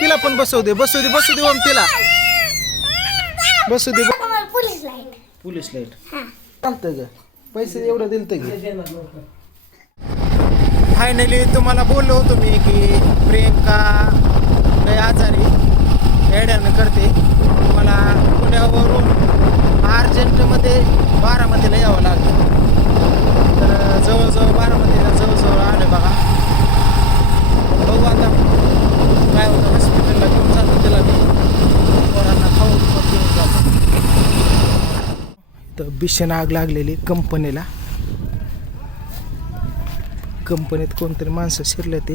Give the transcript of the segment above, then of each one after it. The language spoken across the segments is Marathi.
तिला पण बसवू दे बसू दे बसू दे ओम तिला बसू दे. Police light. Police light. हा. चालतं ग. पैसे एवढं दिलं तर फायनली तुम्हाला बोललो होतो मी की प्रियंका आजारी. हेड्यानं करते. मला पुण्यावरून अर्जंटमध्ये बारामतीला यावं लागलं. तर जवळजवळ बारामतीला जवळजवळ आलं बघा. बघू आता काय होतं. हॉस्पिटलला घेऊन जातो त्याला मी. पोरांना खाऊन घेऊन जातो. तर भीषण आग लागलेली कंपनीला. कंपनीत कोणतरी माणसं शिरले ते.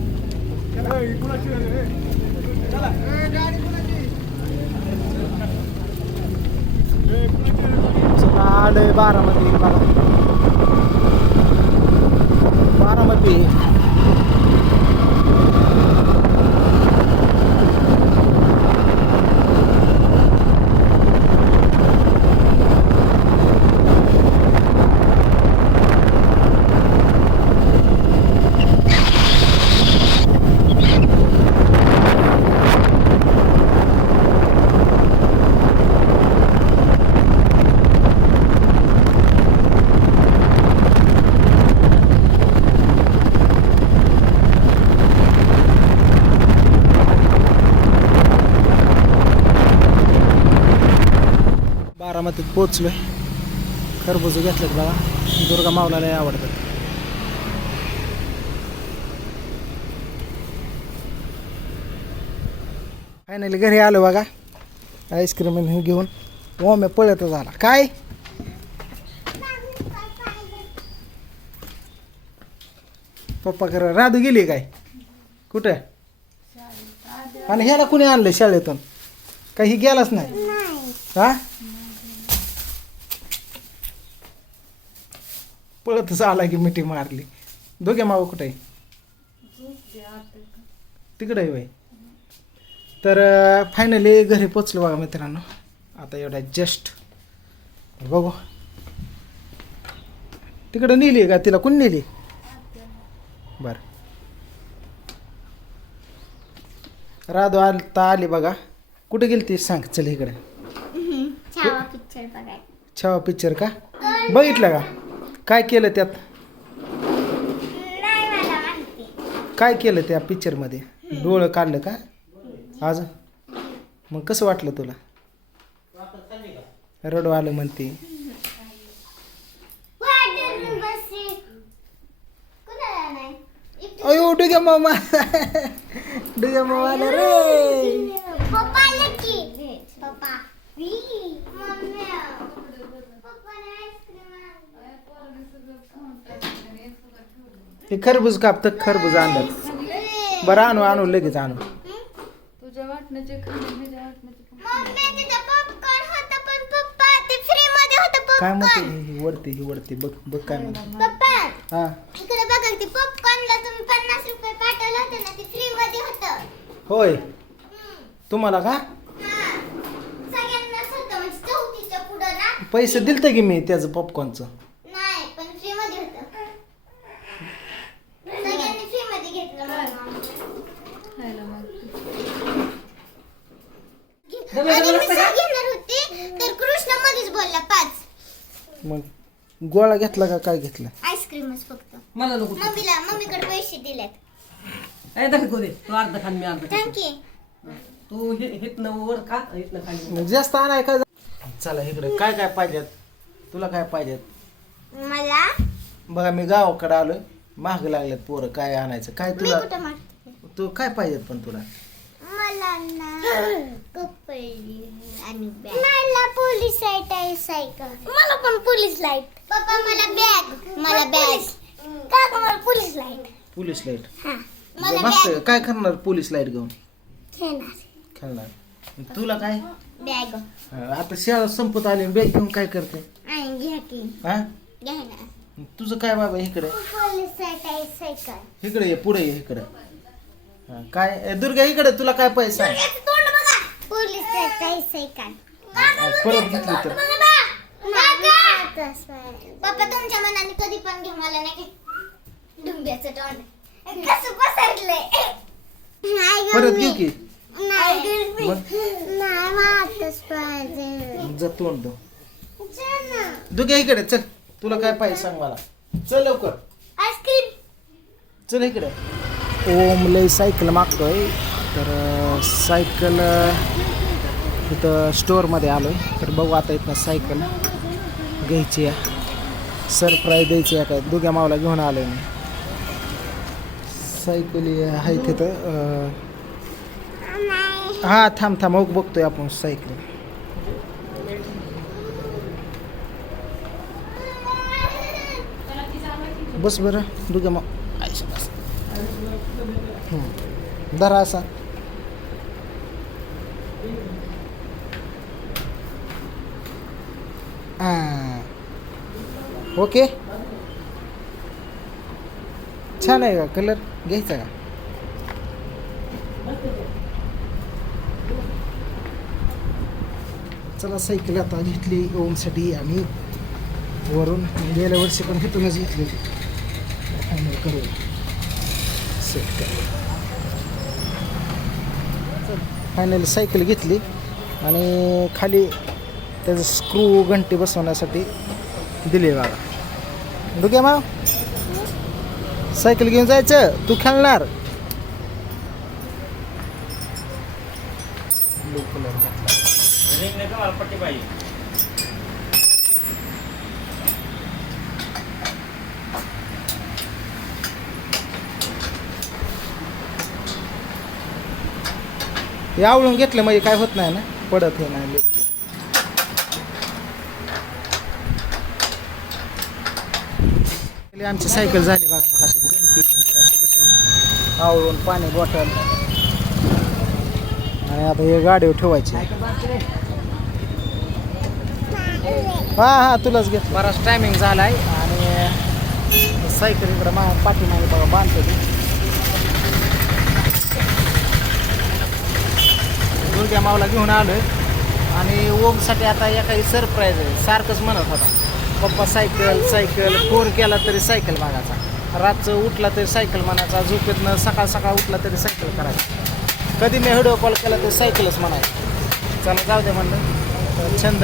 चला आलोय बारामती. बघा बारामती. बारामतीत पोचलोय खरबूज घेतलेत बघा. दुर्गा मावलाला लय आवडतात. फायनली घरी आलो बघा. आईस्क्रीम हे घेऊन ओमे पळत झाला काय? पप्पा कर राधू गेली काय? कुठे? आणि ह्याला कुणी आणलं शाळेतून? काही गेलाच नाही. हा? पळतच आला की मिठी मारली. दोघे मावं कुठे आहे? तिकडे आहे बाई तर फायनली घरी पोचलो बघा मित्रांनो. आता एवढ्या जस्ट बघू. तिकडं नेली का? तिला कोण नेली? बर. राधू आलता आली बघा. कुठे गेली ती सांग. चल इकडे. छावा पिक्चर का? बघितलं का? काय केलं त्यात? काय केलं त्या पिक्चरमध्ये डोळं काढलं का? आज? मग कसं वाटलं तुला? रडू आलं म्हणते. अयो डुग्या मामा. डुग्या मामा आला रे पप्पा नक्की पप्पा वी मम्मी पप्पाने आईस्क्रीम हे खरबूज काप तर खरबूज आणलं बरं आणू आणू लगेच आणू. तुझ्या वाटण्याचे खाणे माझ्या वाटण्याचे मम्मी तिथं पॉपकॉर्न होतं पण पप्पा ते फ्री मध्ये होतं काय म्हणते ही वरती ही वरती बघ बघ काय म्हणते. पप्पा हा. इकडे बघा ते पॉपकॉर्नला तुम्ही पन्नास रुपये पाठवलं होतं ना ते फ्री मध्ये होतं. होय. तुम्हाला का? हा. सगळ्यांनाच होतं म्हणजे चौथीच्या पुढं ना. पैसे दिलते की मी त्याचं पॉपकॉर्नचं नाही पण फ्री मध्ये होतं सगळ्यांनी फ्री मध्ये घेतलं मग. खायला मग आणि मी सहा घेणार होते तर कृष्ण मध्येच बोलला पाच. मग गोळा घेतला का काय घेतला? आईस्क्रीमच फक्त. मला नको मम्मीला मम्मीकडे पैसे दिलेत. ए दाखव दे तू अर्धा खान मी अर्धा. थँक्यू तू हे हितनं वर खा हितनं खाली मग जास्त आणाय काय चला इकडे काय काय पाहिजेत? तुला काय पाहिजेत? मला? बघा मी गावाकडे आलोय. महाग लागलेत पोरं. काय आणायचं? काय मी तुला कुठं तू काय पाहिजेत पण तुला? मला आणि पोलीस लाइट आहे सायकल. मला पण पोलीस लाइट. पप्पा मला बॅग मला बॅग काका मला पोलीस लाइट? Police light? हा. मला मस्त. बॅग काय करणार पोलीस लाइट घेऊन? खेळणार. खेळणार. तुला काय? बॅग आता शाळा संपत आली बॅग घेऊन काय करते? आणि घ्या की. हा? घेणार. तुझं काय बाबा इकडे? पोलीस लाइट आहे सायकल. इकडे ये पुढे ये इकडे. हा, काय ए, दुर्गा इकडे तुला काय पैसा? आहे तोंड बघा. पोलीस आहे हा, परत घेतली तर पप्पा तुमच्या मनाने कधी पण घेऊन आला नाही की डुंब्याचं तोंड. कसं पसरलंय. परत घेऊ की. मग? जा तोंड. दो दुर्गा इकडे चल. तुला काय पाहिजे सांग मला. चल लवकर. आईस्क्रीम चल इकडे. ओम लय सायकल आहे तर सायकल तिथं इथं स्टोअरमध्ये आलो आहे तर बघू आता इथनं सायकल घ्यायची आहे. सरप्राईज द्यायची आहे काय दुग्या मावला घेऊन आलो आहे मी. सायकल आहे तिथं हां थांब थांब बघतो बघतोय आपण सायकल. बस बरं दुग्या माव धरा असा. ओके. छान आहे का? कलर घ्यायचा का? चला सायकल आता घेतली ओमसाठी आणि वरून गेल्या वर्षी पण घेतूनच घेतली फायनल करू सेट फायनली सायकल घेतली आणि खाली त्याचं स्क्रू घंटी बसवण्यासाठी दिली बघा. दुग्या माव सायकल घेऊन जायचं. तू खेळणार. ब्लू कलर हे आवळून घेतलं म्हणजे काय होत नाही ना? पडत हे नाही. आमची सायकल झाली बघा. अशी आवळून पाणी बॉटल आणि आता हे गाडीवर ठेवायची. हा हा तुलाच घेत बराच टायमिंग झाला आहे आणि सायकल इकडं मा पाठीमागे बघा बांधतो त्या मावला घेऊन आलोय. आणि ओमसाठी आता एखादी सरप्राईज आहे. सारखंच म्हणत होता. पप्पा सायकल सायकल फोन केला तरी सायकल मागायचा. रातचं उठला तरी सायकल म्हणायचा. झोपेतनं सकाळ सकाळ उठला तरी सायकल करायचा. कधी मी व्हिडिओ कॉल केला तरी सायकलच म्हणायचं. चला जाऊ दे म्हणलं. छंद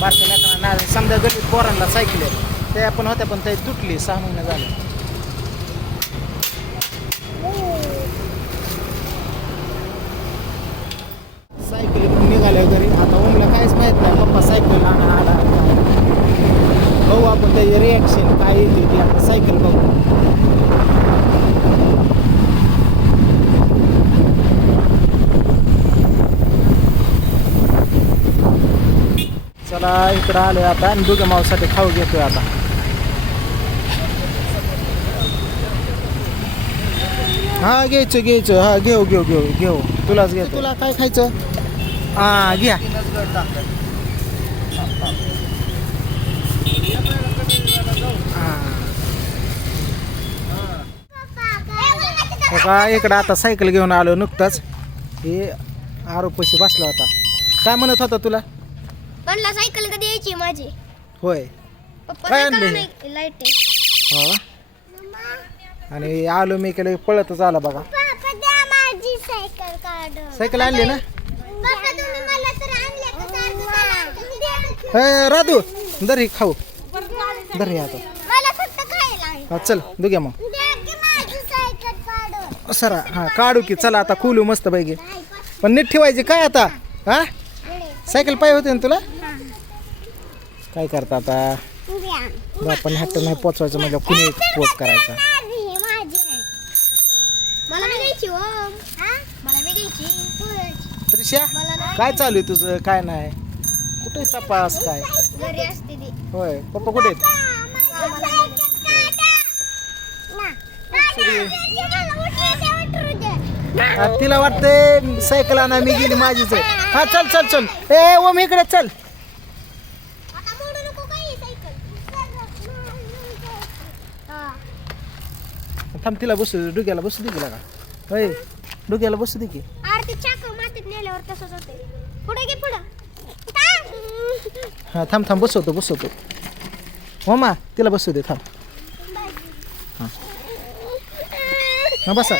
बारक्या लेकरांना समजा गरीब पोरांना सायकल आहे त्या पण होत्या पण ते तुटली. सहा महिने झाले. सायकली घरी. आता ओमला काहीच माहीत नाही. पप्पा सायकल आणा आला. काय. बघू आपण त्याची रिॲक्शन काय येते ती आता सायकल बघू. चला इकडं आलोय आता आणि दुग्या मावसाठी खाऊ घेतोय आता. हा घ्यायचं घ्यायचं. हा घेऊ घेऊ घेऊ घेऊ. तुलाच घे तुला काय खायचं? हा घ्या. का इकडं आता सायकल घेऊन आलो नुकताच. हे आरोपशी बसला होता. काय म्हणत होता तुला? म्हणला सायकल कधी यायची माझी? होय. काय लाइट आहे. हो? आणि आलो मी केलं पळतच आला बघा. सायकल आणली ना पप्पा तुम्ही मला तर आणले का सारखं द्या. ए, राधू दर ही खाऊ. दर ही आता. मला फक्त खायला आणलं. हा चल दुग्या मग. द्या की माझी सायकल काढ सरा हा काढू की चला आता खोलू मस्त पैकी. पण नीट ठेवायची काय आता? हा? सायकल पाय होते ना तुला? काय करता आता? बापाने हट्ट नाही पोचवायचं म्हणजे कुणी पोच करायचा. हो. काय चालू आहे तुझं? काय नाही. कुठे तपास काय? घरी असते ती. होय पप्पा कुठे आहेत? हा, तिला वाटतंय सायकल आणा मी गेली माझीच आहे. हा चल चल चल. ए ओम इकडे चल. थांब तिला बसू दे, डोक्याला बसू दे की? लागा होय डोक्याला बसू दे की. आरती चाक मातीत नेल्यावर तसंच होते पुढे घे पुढं. हा थांब थांब बसवतो बसवतो. मामा तिला बसू दे थांब. हा. बसा.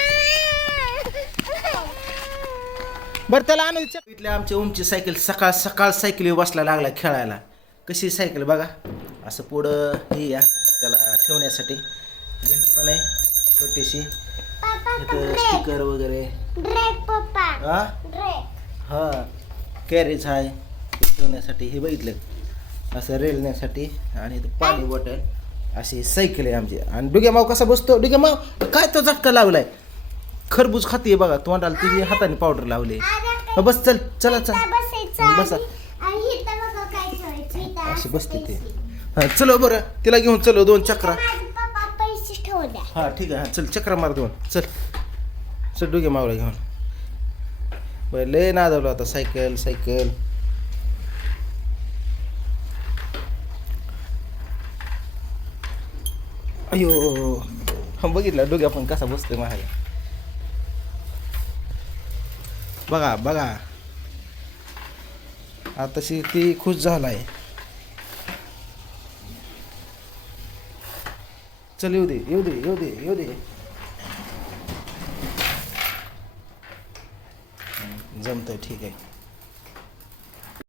बरं त्याला आणू इथल्या आमच्या उमची सायकल सकाळ सकाळ सायकली बसला लागला खेळायला. कशी सायकल बघा. असं पुढं हे या त्याला ठेवण्यासाठी. घंटी पण आहे छोटीशी. इथं स्टिकर वगैरे. हा? हा कॅरेज आहे. ठेवण्यासाठी हे बघितलं. असं रेलण्यासाठी आणि इथं पाणी बॉटल अशी सायकल आहे आमची. आणि डुग्या माव कसा बसतो? डुग्या माव काय तो झटका लावलाय? खरबूज खाते बघा तोंडाला तिची हाताने पावडर लावली. बस चल चला चल. बसा. अशी बसते ते. हा चलो बरं तिला घेऊन चलो दोन चक्रा. हा ठीक आहे हा चल चक्रा मार दोन. चल. चल डुग्या मावला घेऊन. बरं लय नादवलं आता सायकल सायकल. अयो हा बघितलं डोक्या पण कसा बसतोय माझ्या बघा बघा. आताशी ती खुश आहे चल येऊ दे येऊ दे येऊ दे येऊ दे. जमतंय ठीक आहे.